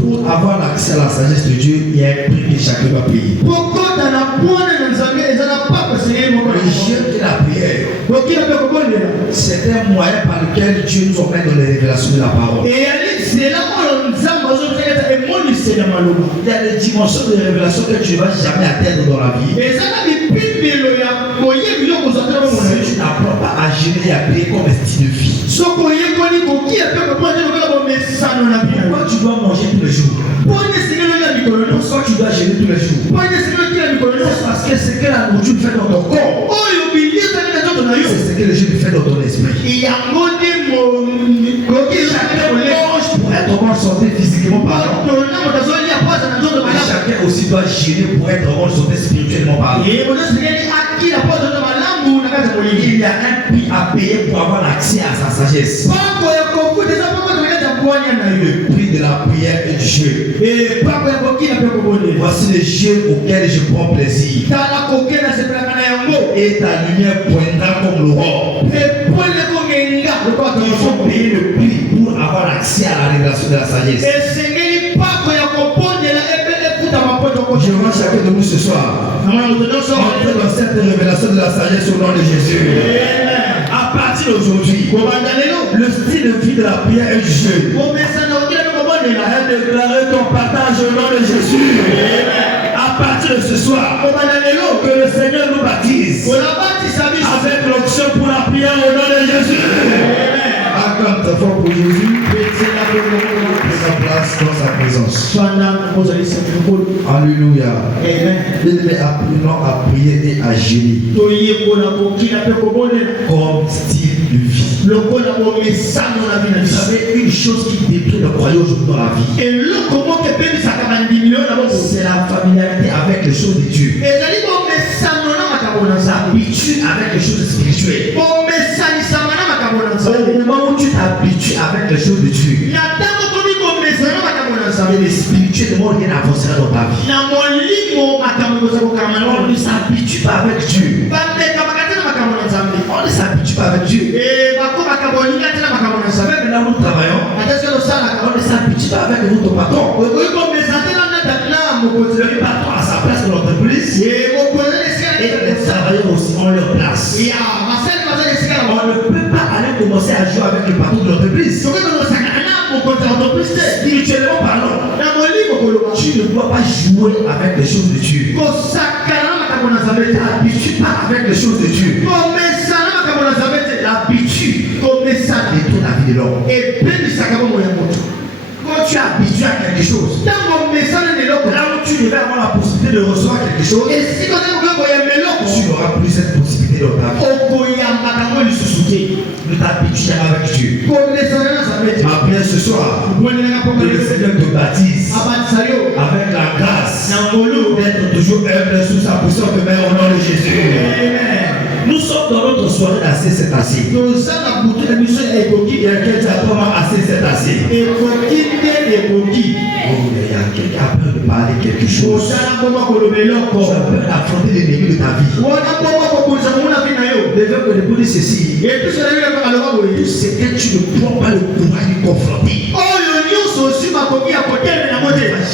Pour avoir l'accès à la sagesse de Dieu, il y a un prix que chacun doit payer. Le jeûne de la prière, c'est un moyen par lequel Dieu nous emmène dans les révélations de la parole. Il y a des dimensions de révélation que tu ne vas jamais atteindre dans la vie. Si tu n'apprends pas à gérer et à prier comme un style de vie. Pourquoi tu dois manger tous les jours? Pourquoi tu dois gérer tous les jours? Parce que ce que la nourriture fait dans ton corps, c'est ce que le Dieu fait dans ton esprit. Chacun mange pour être en bonne santé physiquement parlant. Chacun aussi doit gérer pour être en bonne santé spirituellement parlant. Il y a un prix à payer pour avoir accès à sa sagesse. Le prix de la prière et du jeûne. Voici les jeûnes auxquels je prends plaisir. Et ta lumière poindra comme l'aurore. Il faut payer le prix pour avoir accès à la révélation de la sagesse. Je vois chacun de nous ce soir entrer dans cette révélation de la sagesse au nom de Jésus. À partir d'aujourd'hui, le style de vie de la prière est du jeûne. Déclarer ton partage au nom de Jésus. À partir de ce soir, que le Seigneur nous baptise avec l'option pour la prière au nom de Jésus. Acclame ta foi pour Jésus. Prends sa place dans sa présence. Alléluia. Apprenons à prier et à gérer comme style de vie. Vous savez, une chose qui détruit le croyant aujourd'hui dans la vie, c'est la familiarité avec les choses de Dieu. L'habitude avec les choses spirituelles. Au moment où tu t'habitues avec les choses de Dieu, les spirituels ne vont rien avancer dans ta vie. On ne s'habitue pas avec Dieu. On ne s'habitue pas avec Dieu. Même là où nous travaillons, on ne s'habitue pas avec notre patron. Le patron a sa place dans l'entreprise. Et les travailleurs aussi ont leur place. On ne peut pas aller commencer à jouer avec le patron de l'entreprise. Spirituellement parlant, tu ne dois pas jouer avec les choses de Dieu. Ne t'habitue pas avec les choses de Dieu. L'habitude détruit la vie de l'homme. Quand tu es habitué à quelque chose, là où tu devais avoir la possibilité de recevoir quelque chose, tu n'auras plus cette possibilité dans ta vie. Ne t'habitue jamais avec Dieu. Ma prière ce soir, que le Seigneur te baptise avec la grâce d'être toujours humble sous sa puissante main au nom de Jésus. Nous sommes dans notre soirée assez, c'est assez. Il y a quelqu'un qui a vraiment assez, c'est assez. Il y a quelqu'un qui a peur de parler quelque chose. Tu as peur d'affronter l'ennemi de ta vie. Le verbe de dire ceci. Tout ce que tu ne prends pas le courage de confronter,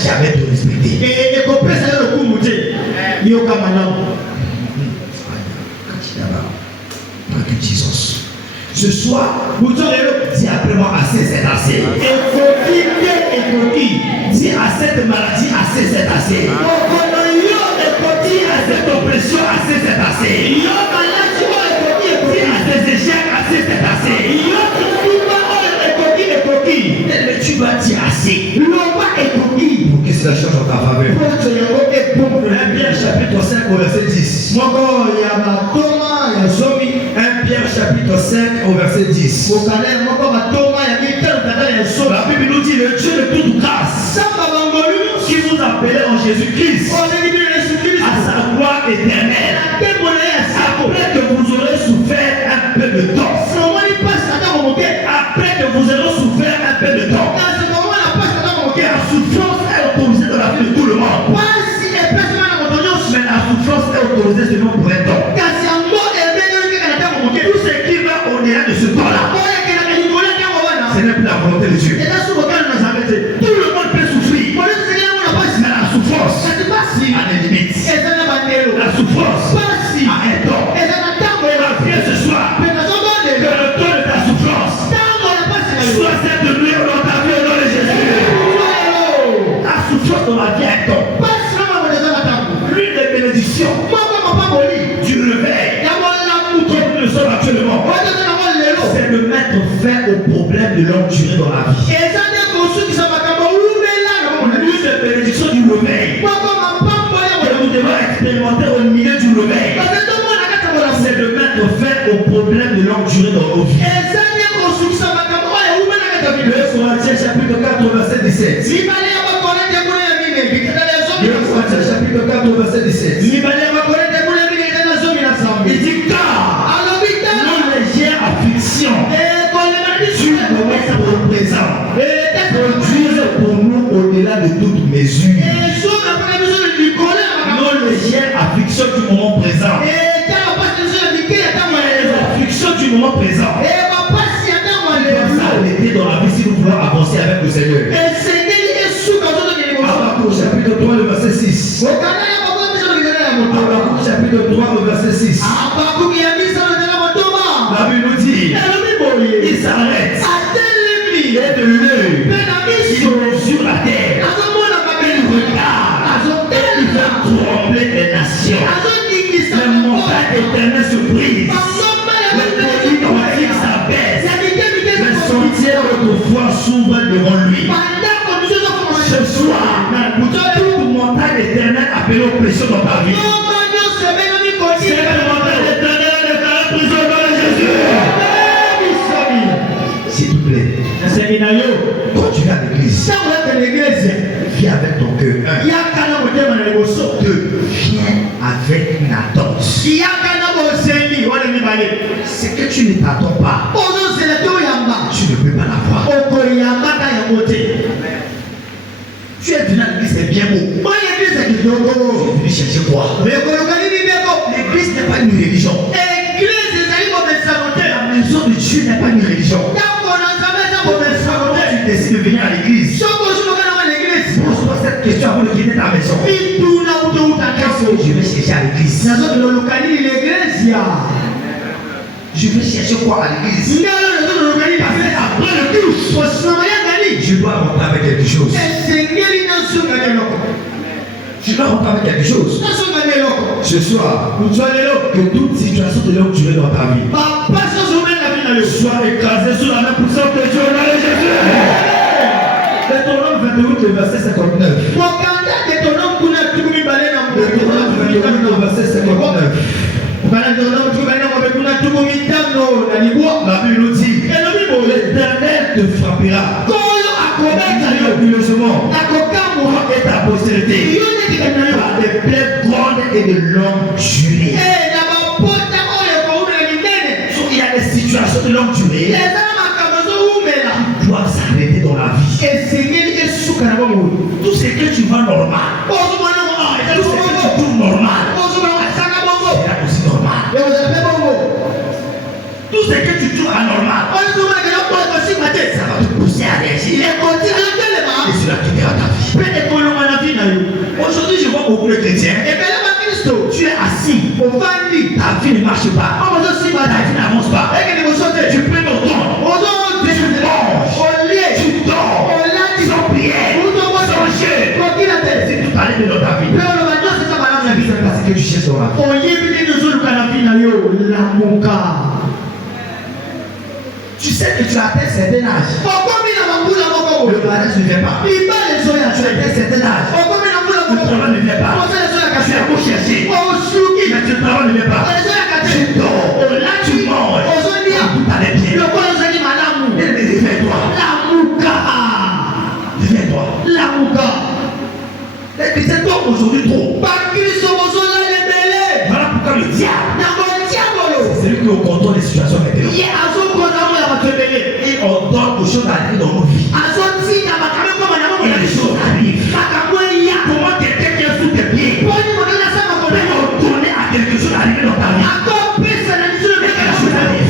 jamais te respecter. Jesus. Ce soir, dis après moi assez, c'est assez. Dis à cette maladie assez, c'est assez. Dis à cette oppression assez, c'est assez. Dis à ces échecs assez, c'est assez. Mais tu dois dire assez. Pour que cela change en ta faveur. 1 Pierre chapitre 5 au verset 10. 1 Pierre chapitre 5 au verset 10. La Bible nous dit le Dieu de toute grâce qui vous appelait en Jésus-Christ à sa gloire éternelle après que vous aurez souffert un peu de temps. Après que vous aurez souffert un peu de temps. La souffrance est autorisée dans la vie de tout le monde. Mais la souffrance est autorisée seulement pour un temps. Tout ce qui va au-delà de ce temps-là, volonté de Dieu. Tout le monde peut souffrir. Mais la souffrance a des limites. La souffrance a un temps. Et ce soir, que le temps de ta souffrance soit cette nuit dans ta vie au nom de Jésus. La souffrance dans la vie a un temps. L'une des bénédictions du réveil, comme nous le sommes actuellement, c'est de mettre fin au problème de longue durée dans la vie. L'une des bénédictions du réveil que nous devons expérimenter au milieu du réveil, c'est de mettre fin au problème de longue durée dans nos vies. 2 Corinthiens chapitre 4 verset 17. 2 Corinthiens chapitre 4 verset 17. Il dit car nos légères afflictions du moment présent produisent pour nous au-delà de toute mesure. Nos légères afflictions du moment présent. Les afflictions du moment présent. Ça l'était dans la vie si nous voulons avancer avec le Seigneur. Habakkuk chapitre 3 le verset 6. Habakkuk chapitre 3 le verset 6. La Bible nous dit, il s'arrête et de l'œil, il mesure la terre, il regarde, il fait trembler les nations, les montagnes éternelles se brisent, les pays antiques s'abaissent, les sentiers autrefois s'ouvrent devant lui. Ce soir, toute montagne éternelle appelée oppression dans ta vie, cette montagne éternelle est la prison dans Jésus. S'il te plaît, quand tu viens à l'église, viens avec ton cœur. 2, viens avec une attente. C'est que tu ne t'attends pas, tu ne peux pas l'avoir. Tu es venu à l'église, c'est bien beau. Tu es venu chercher quoi? L'église n'est pas une religion. La maison de Dieu n'est pas une religion. Tu décides de venir à l'église. Pose-toi cette question avant de quitter ta maison. Qu'est-ce que je vais chercher à l'église? Je vais chercher quoi à l'église? Après le culte, je dois rentrer avec quelque chose. Je dois rentrer avec quelque chose. Ce soir, que toute situation de longue durée dans ta vie soit écrasée sous la main puissante de Dieu dans Jésus. Deutéronome 28, le verset 59. Deutéronome 28, le verset 59. La Bible nous dit, l'Éternel te frappera miraculeusement et ta postérité par des plaies grandes et de longue durée. Il y a des situations de longue durée qui doivent s'arrêter dans la vie. Tout ce que tu vois normal, tout ce que tu trouves normal, c'est aussi normal. Tout ce que tu trouves anormal, ça va te pousser à réagir. Et cela quittera ta vie. Aujourd'hui, je vois beaucoup de chrétiens. Tu es assis, ta vie ne marche pas, ta vie n'avance pas. Tu peux t'entendre, tu manges, tu dors, sans prière, sans jeûne. Si tu parlais de ta vie, c'est parce que tu cherches dans la vie. Tu sais que tu as atteint un certain âge. Le mariage ne vient pas. Tu as atteint un certain âge. Le travail ne vient pas. Tu as beau chercher, mais le travail ne vient pas. Tu dors, là tu manges, tout allait bien. Réveille-toi. Réveille-toi. Les chrétiens tombent aujourd'hui trop. Voilà pourquoi le diable, c'est lui qui contrôle les situations maintenant. Et on donne aux choses à arriver dans nos vies. Et les choses arrivent. Comment quelqu'un qui est sous tes pieds peut retourner à quelque chose d'arriver dans ta vie. Et quelque chose arrive.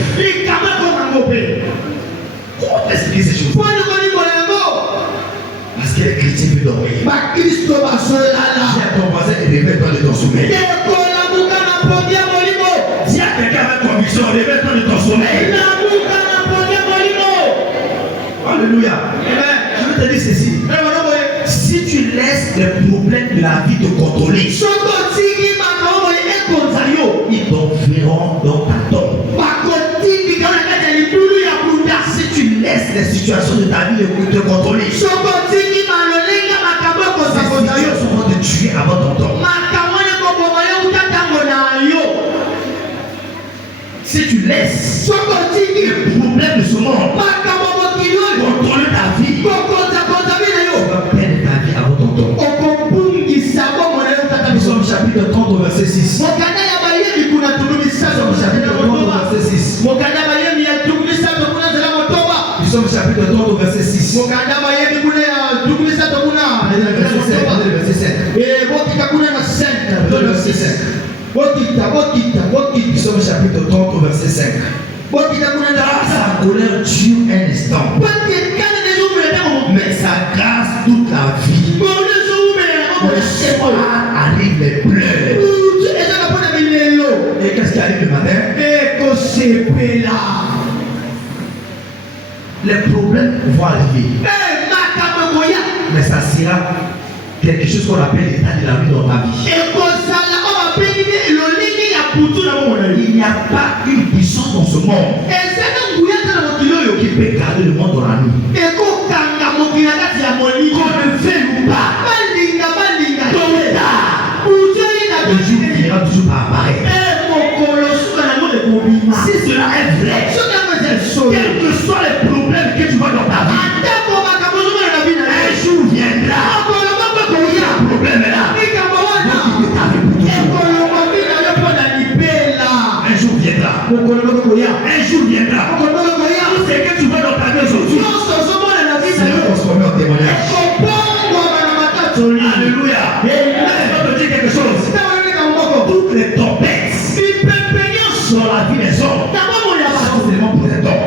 Comment t'expliquer ces choses? dormir. J'ai ton voisin et réveille-toi de ton sommeil. Dis à quelqu'un avec conviction, réveille-toi de ton sommeil. Alléluia. Amen. Je veux te dire ceci. Si tu laisses les problèmes de la vie te contrôler, ils t'enverront dans ta tombe. Si tu laisses les situations de ta vie te contrôler, ces situations vont te tuer avant ton temps. Si tu laisses les problèmes de ce monde contrôler ta vie, tu vas perdre ta vie avant ton temps. Psaume chapitre 30 verset 6. Psaume chapitre 30 verset 6. Psaume chapitre 30 verset 6. Psaume chapitre 30 verset 5. Sa colère dure un instant, mais sa grâce toute la vie. Le soir arrive les pleurs. Et qu'est-ce qui arrive le matin? Les problèmes vont arriver, mais ça sera quelque chose qu'on appelle l'état de la vie dans ta vie. Il n'y a pas une puissance dans ce monde qui peut garder le monde dans la nuit. Qu'on le fait ou pas, le jour finira toujours par apparaître. Si cela est vrai, quels que soient les problèmes que tu vois dans ta vie, un jour viendra. Le problème est là. Un jour viendra. Un jour viendra. Tout ce que tu vois dans ta vie aujourd'hui, c'est transformé en témoignage. Alléluia. Je vais te dire quelque chose. Toutes les tempêtes sur la vie des hommes sont seulement pour les temps.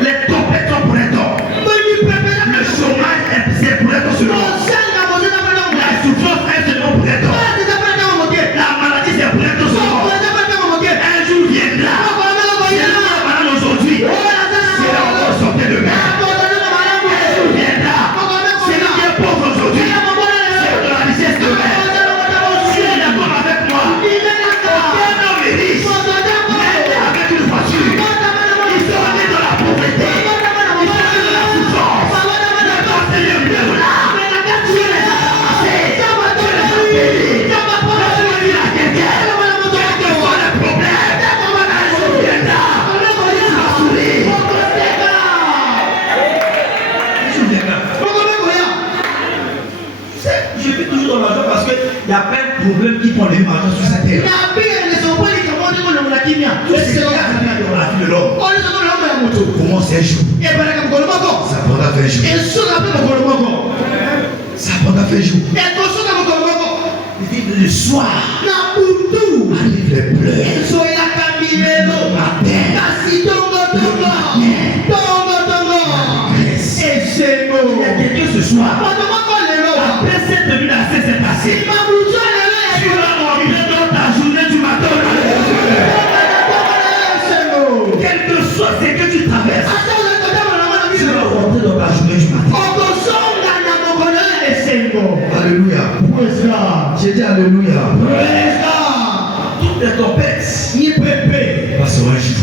Les tempêtes sont pour les temps. Le chômage c'est pour les temps seulement. La souffrance est seulement pour les temps. La maladie c'est pour les temps seulement. Un jour viendra. C'est la malade aujourd'hui. C'est la mort sortie demain. Un jour viendra. C'est qui est pauvre aujourd'hui. C'est de la richesse demain. Si tu es d'accord avec moi, aucun homme est riche. Même avec une voiture, ils sont allés dans la pauvreté. Ils sont allés dans la souffrance. Le temps c'est le mieux là. Tu les as passés. Tu les as payés. Laisse-moi dire à quelqu'un, quel que soit le problème, un jour viendra. Tu vas sourire. Un jour viendra. Je vis toujours dans l'argent parce qu'il y a plein de problèmes qui font les marchands sur cette terre. Tout ce qui est dans la vie de l'homme commence un jour. Ça prendra 20 jours. Ça prendra 20 jours. Le soir arrive les pleurs. Le matin. Il y a quelqu'un ce soir. Après cette nuit assez s'est passé. Tu vas rentrer dans ta journée du matin. Quel que soit ce que tu traverses, tu vas rentrer dans ta journée du matin. Alléluia. J'ai dit alléluia. Toutes les tempêtes passeront un jour.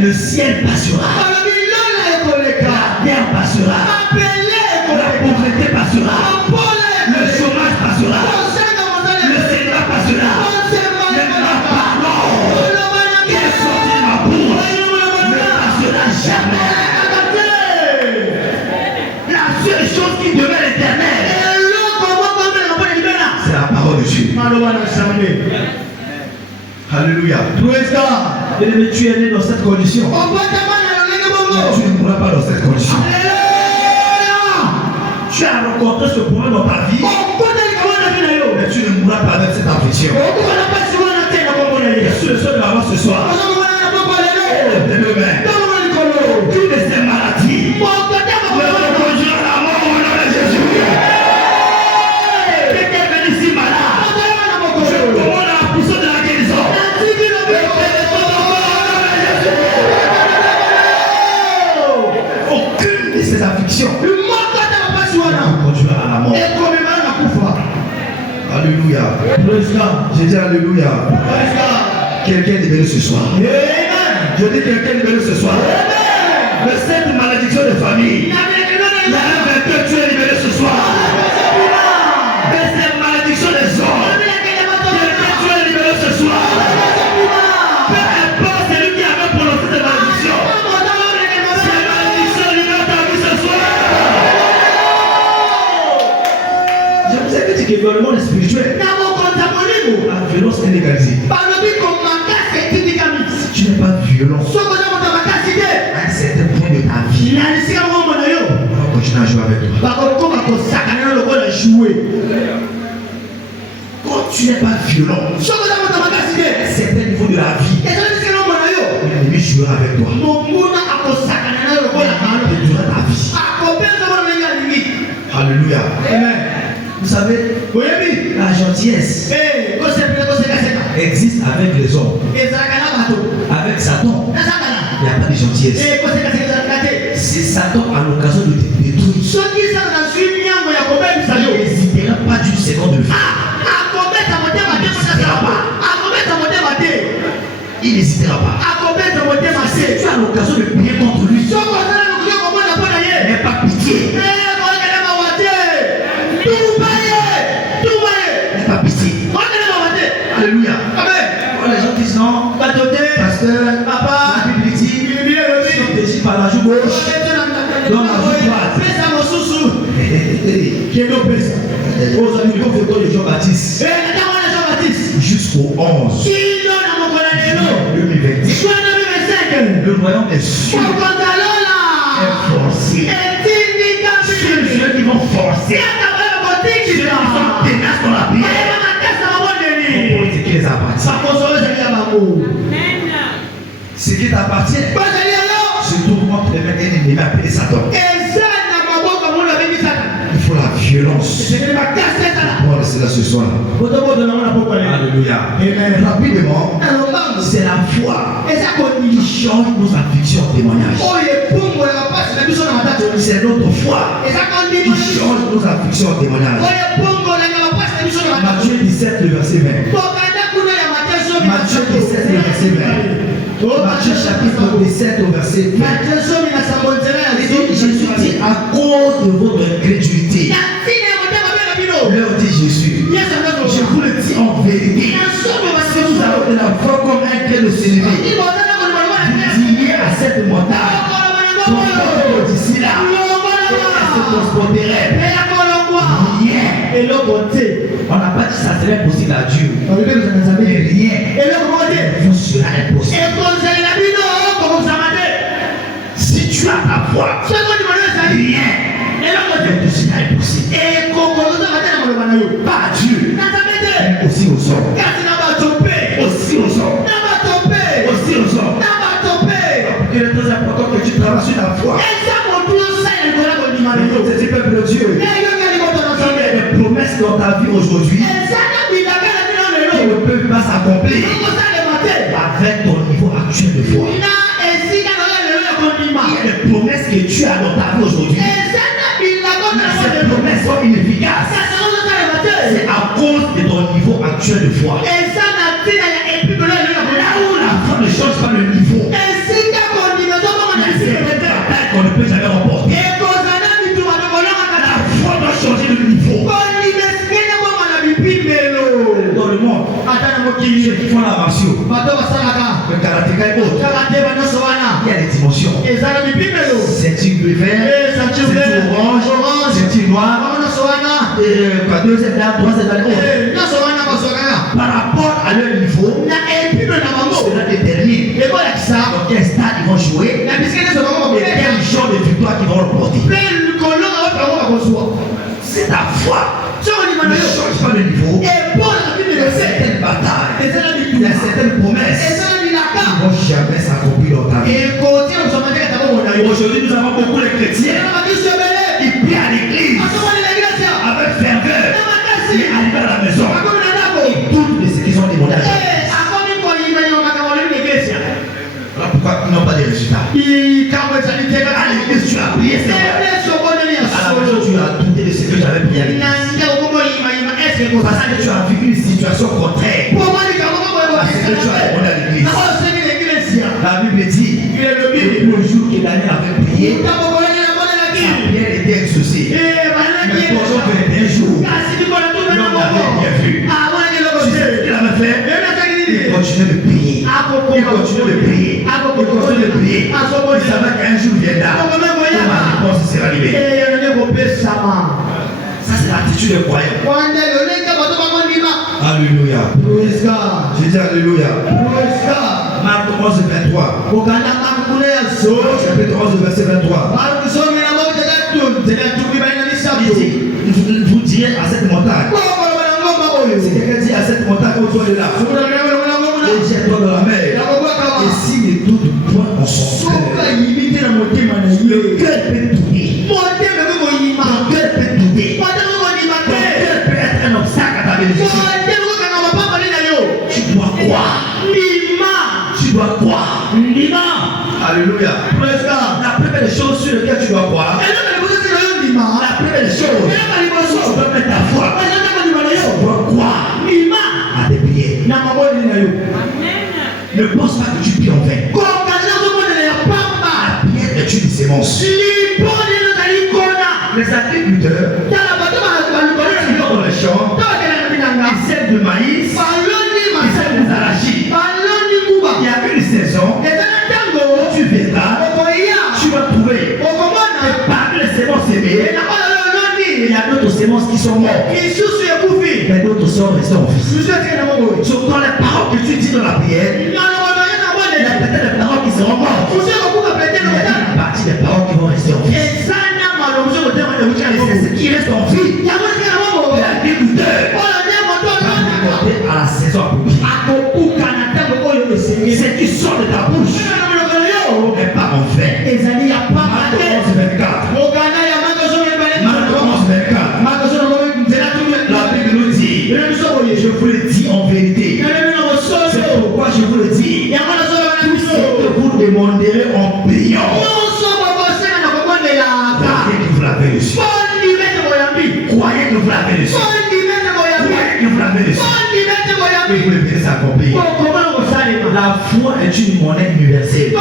Le ciel passera. La terre passera. La pauvreté passera. Le chômage passera. Le Seigneur passera. Le pardon qui est sorti de ma bouche ne passera jamais. La seule chose qui demeure éternelle, c'est la parole de Dieu. Alléluia. Et tu es né dans cette condition. Mais tu ne mourras pas dans cette condition. Tu as rencontré ce problème dans ta vie. Mais tu ne mourras pas avec cette affliction. Je suis le seul à voir ce soir. Toutes ces maladies malédiction conduira à la mort. Alléluia. J'ai dit Alléluia. Quelqu'un est libéré ce soir. Je dis quelqu'un est libéré ce soir. Le cette malédiction de famille. Il y a un vainqueur, tu es libéré ce soir. Mais cette malédiction des hommes. Quelqu'un, tu es libéré ce soir. Peu importe celui qui avait prononcé cette malédiction. Cette malédiction libère ta vie ce soir. Je vous ai dit que le monde est spirituel. La violence est légalisée. Si tu n'es pas violent à un certain point de ta vie, on va continuer à jouer avec toi. Quand tu n'es pas violent à un certain niveau de la vie, l'ennemi jouera avec toi. Il durera ta vie. Alléluia. Amen. Vous savez, la gentillesse existe avec les hommes. Avec Satan, il n'y a pas de gentillesse. C'est Satan à l'occasion de te détruire. Il n'hésitera pas d'une seconde de vie. Il n'hésitera pas. Si tu as l'occasion de prier contre lui, n'aie pas pitié. Pas pitié. Alléluia. Amen. Les gens disent non. Pasteur, papa, la Bible dit si on décide par la joue gauche, dans la joue droite. Qui est nos pèses? Aux amis, comme le Jean-Baptiste. Jusqu'au 11. 2025. Le royaume est sûr. Forcé. Ceux qui vont forcer. Ceux qui sont ténaces dans la prière. Ce qui t'appartient se tourne contre les mains d'un ennemi appelé Satan. Il faut la violence. Pour cela ce soir. Alléluia. Rapidement, c'est la foi qui change nos afflictions en témoignage. C'est notre foi qui change nos afflictions en témoignage. Matthieu 17, le verset 20. Matthieu 17, le verset 20. Matthieu chapitre 17, au verset 20. Jésus dit à cause de votre incrédulité. Leur dit Jésus, je vous le dis en vérité, si vous avez de la foi comme un grain de sénévé, vous diriez à cette montagne, transportez-vous d'ici là, elle se transporterait. Et le côté, on n'a pas dit ça serait possible à Dieu. Mais rien vous sera impossible. Si tu as ta foi, rien ne sera impossible. Pas Dieu, mais aussi aux hommes. Aussi aux hommes. Aussi aux hommes. Il est très important que tu travailles sur la foi. C'est peuple de Dieu. Les promesses dans ta vie aujourd'hui qui ne peuvent pas s'accomplir avec ton niveau actuel de foi. Il y a des promesses que tu as dans ta vie aujourd'hui. Ces promesses sont inefficaces. C'est à cause de ton niveau actuel de foi. Là où la foi ne change pas le niveau, c'est une bataille qu'on ne peut jamais remporter. La foi doit changer de niveau. Dans le monde, ceux qui font la marche, le karatéka est autre. Il y a des dimensions. Ceinture bleu vert, ceinture orange, ceinture noire, deuxième dame, troisième dame, autre. Par rapport à leur niveau, cela détermine dans quel stade ils vont jouer et quel genre de victoire qu'ils vont remporter. C'est ta foi. Ne change pas le niveau. Il y a certaines batailles, il y a certaines promesses qui ne vont jamais s'accomplir dans ta vie. Aujourd'hui, nous avons beaucoup de chrétiens qui prient à l'église avec ferveur et arrivent à la maison. Ils doutent de ce qu'ils ont demandé à Dieu. Voilà pourquoi ils n'ont pas de résultats. À l'église, tu as prié, c'est vrai. réalité. Parce que tu as vécu une situation contraire à ce que tu as répondu à l'église. La Bible dit le jour que Daniel avait prié, sa prière était exaucée. Mais pendant 21 jours, l'homme n'avait rien vu. Tu sais ce qu'il avait fait? Il continuait de prier. Il continuait de prier. Il continuait de prier. Il savait qu'un jour viendra où ma réponse sera libérée. Ça, c'est l'attitude des croyants. Alléluia. Je dis Alléluia. Marc 11, 23. Chapitre 11, verset 23. Il dit, vous direz à cette montagne. Si quelqu'un dit à cette montagne, autour de là, et jette-toi dans la mer. Et s'il ne doute point en son cœur, le cœur peut douter. Le cœur peut douter. Le cœur peut être un obstacle à ta bénédiction. Tu dois croire. Tu dois croire. Alléluia. La première des choses sur lesquelles tu dois croire, la première des choses, tu dois mettre ta foi. Tu dois croire à tes prières. Ne pense pas que tu pries en vain. La prière est une sémence. Les agriculteurs qui vont dans les champs, ils sèment du maïs, ils sèment des arachides. Il y a une saison, tu verras, tu vas trouver parmi les sémences aimées, il y a d'autres sémences qui sont mortes, mais d'autres sont restées en vie. Surtout dans les paroles que tu dis dans la prière, il y a peut-être des paroles qui seront mortes, mais il y a une partie des paroles qui vont rester en vie. Et c'est ce qui reste en vie. L'agriculteur à la saison appropriée. Ce qui sort de ta bouche n'est pas en vain. Marc 11, 24. La Bible nous dit, je vous le dis en vérité. C'est pourquoi je vous le dis. Tout ce que vous demanderez en priant, croyez que vous l'avez reçu. Croyez que vous l'avez reçu. Croyez que vous l'avez reçu. Et vous le verrez s'accomplir. La foi est une monnaie universelle. Elle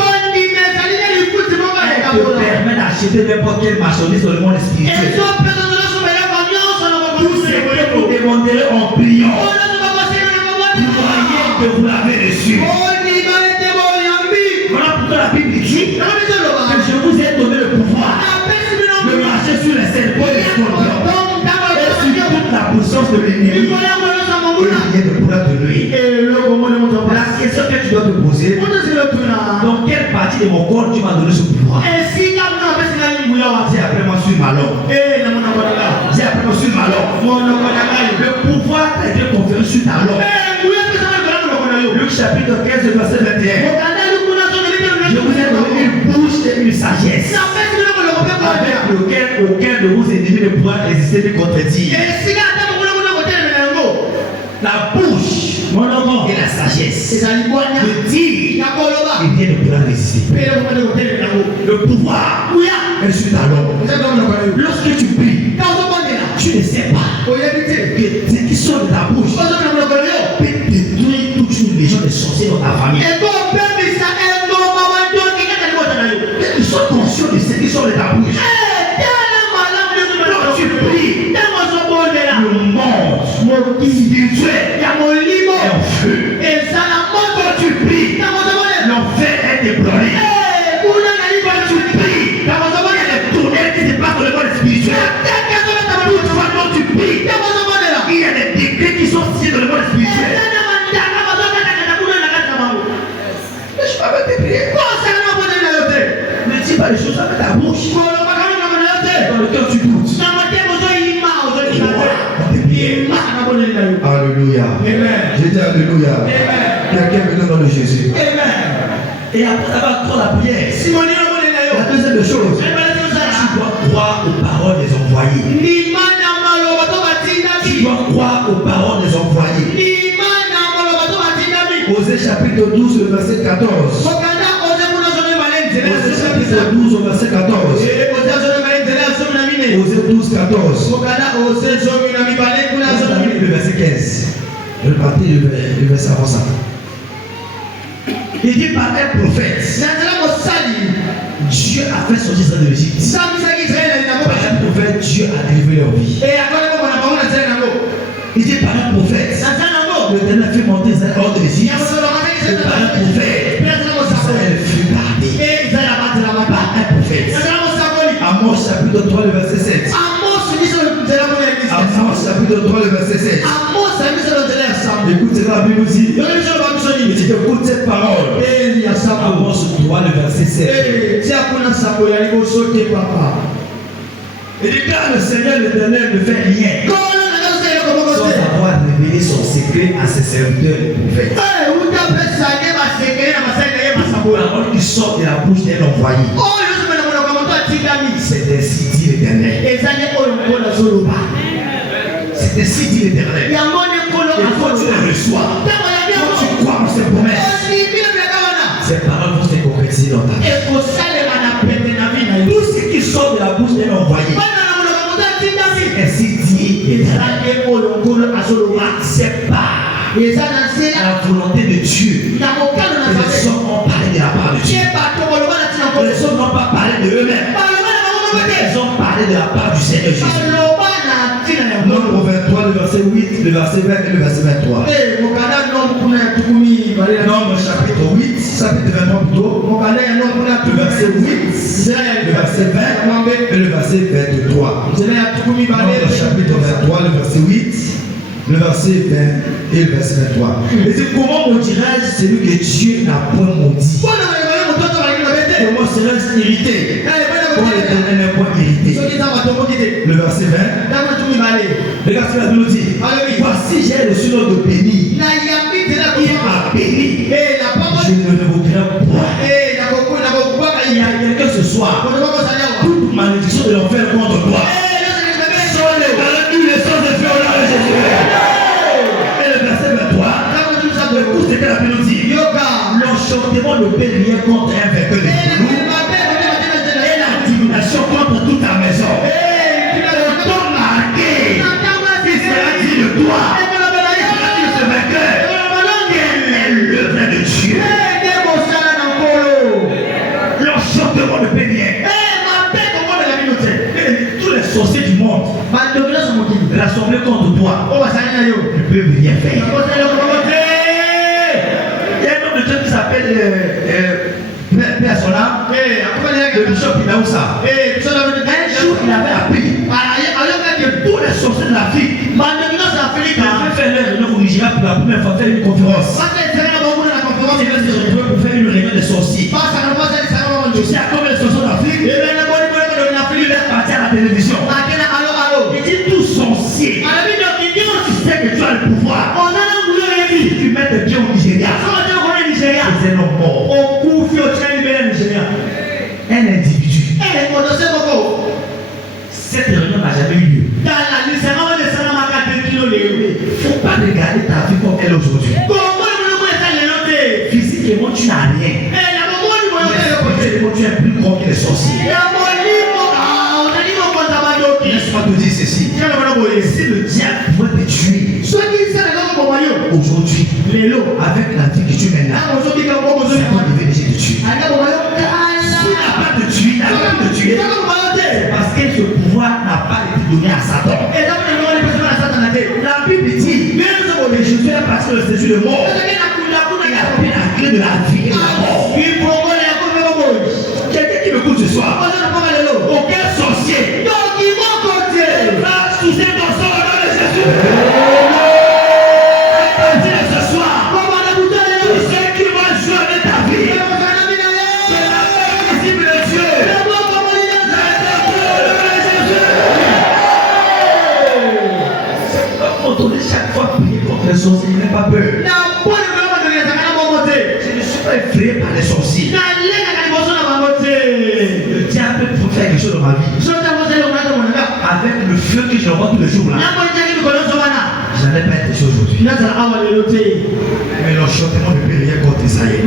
te permet d'acheter n'importe quelle marchandise dans le monde spirituel. Tout ce que vous demanderez en priant, croyez que vous l'avez reçu. Voilà pourquoi la Bible dit que je vous ai donné le pouvoir de marcher sur les serpents et les scorpions et sur toute la puissance de l'ennemi. Et rien ne pourra te nuire. La question que tu dois te poser, dans quelle partie de mon corps tu m'as donné ce pouvoir? Dis après moi sur ma langue. Dis après moi sur ma langue. Le pouvoir a été conféré sur ta langue. Luc chapitre 15 verset 21. Je vous ai donné une bouche et une sagesse avec lequel aucun de vos ennemis ne pourra résister ni contredire. La bouche et la sagesse de dire, il vient de pouvoir résister. Le pouvoir est sur ta langue. Lorsque tu pries, tu ne sais pas que ce qui sort de ta bouche peut détruire toute une légion de sorciers dans ta famille. Sois conscient de ce qui sort de ta bouche. Quand tu pries, le monde spirituel est en feu. Quand tu pries, l'enfer est déployé. Quand tu pries, il y a des tonnerres qui se passent dans le monde spirituel. Toutefois, quand tu pries, il y a des décrets qui sont signés dans le monde spirituel. Mais je peux te prier. Ne dis pas les choses avec ta bouche. Dans le cœur tu doutes. Alléluia. J'ai dit Alléluia. Quelqu'un me donne dans le Jésus. Et après avoir trop la prière, la deuxième chose, tu dois croire aux paroles des envoyés. Tu dois croire aux paroles des envoyés. Osée chapitre 12, le verset 14. Osée chapitre 12, au verset 14. Osée 12, 14. Le verset 15. Je vais partir le verset avant ça. Il dit par un prophète, Dieu a fait sortir ça de l'Égypte. Par un prophète, Dieu a délivré leur vie. Il dit par un prophète, l'Éternel fait monter Israël hors de l'Égypte. Par un prophète, Israël fut gardé. Par un prophète. Amos chapitre 3, le verset 7. Amos chapitre 3, le verset 7. Écoute ce que la Bible nous dit. Écoute cette parole. Amos 3, le verset 7. Il dit car le Seigneur l'Éternel ne fait rien sans avoir révélé son secret à ses serviteurs les prophètes. Parole qui sort de la bouche d'un envoyé. C'est ainsi dit l'Éternel. C'est ainsi dit l'Éternel. Et quand tu les reçois, quand tu crois en ses promesses, ces paroles vont se concrétiser dans ta vie. Tout ce qui sort de la bouche d'un envoyé, c'est ainsi dit l'Éternel. C'est pas la volonté de Dieu. Les hommes ont parlé de la part de Dieu. Les hommes n'ont pas parlé de eux-mêmes. Ils ont parlé de la part du Seigneur Jésus. Nombre 23, le verset 8, le verset 20 et le verset 23. Nombre chapitre 8, chapitre 23 plutôt. Le verset 8, le verset 20 et le verset 23. Nombre chapitre 23, le verset 8. Le verset 20 et le verset 23. Et c'est comment maudirais-je celui que Dieu n'a point maudit? Comment serais-je irrité? Comment l'Éternel n'est point irrité? Le verset 20. Regarde ce que la Bible dit. Voici j'ai reçu l'ordre de béni. Il m'a béni. Je ne révoquerai point. Il y a quelqu'un ce soir. Toute malédiction de l'enfer contre toi. Écoute ce que la Bible dit. L'enchantement ne peut rien contre un vainqueur de loup. Et la divination contre toute ta maison. Ton marqué qui sera dit de toi. Ce vainqueur, quelle est l'œuvre de Dieu. L'enchantement ne peut rien. Tous les sorciers du monde rassemblés contre toi ne peuvent rien faire. Qui s'appelle Persona, le bishop Inaoussa. Un jour, il avait appris que tous les sorciers de l'Afrique devaient faire leur réunion au Nigeria pour la première fois, faire une conférence. Pour faire une réunion des sorciers. Tu sais à combien de sorciers d'Afrique? Il est parti à la télévision. Il dit tous sorciers. Tu sais que tu as le pouvoir. Tu mets tes pieds au Nigeria. C'est un homme mort. Un individu. Cette réunion n'a jamais eu lieu. Il ne faut pas regarder ta vie comme elle est aujourd'hui. Physiquement, tu n'as rien. Spirituellement, tu es plus grand que les sorciers. Laisse-moi te dire ceci. Si le diable pouvait te tuer aujourd'hui, avec la vie que tu mènes là, ça va devenir de tuer. S'il n'a pas de tuer, il n'a pas de tuer. Parce que ce pouvoir n'a pas été donné à Satan. La Bible dit, je fais parce que c'est sur le mort. Il a pris la clé de la vie et de la mort. Quelqu'un qui m'écoute ce soir, aucun sorcier va sous cet ensemble au nom de Jésus. À partir de ce soir, tous ceux qui vont jouer avec ta vie, c'est la main visible de Dieu. La main au nom de Jésus. C'est pas contrôler chaque fois prier contre les sorciers, il n'a pas peur. Je ne suis pas effrayé par les sorciers. Le diable peut faire quelque chose dans ma vie. Avec le feu que je vois tous les jours là. Je n'allais pas être ici aujourd'hui. Mais l'enchantement ne peut rien contre Israël.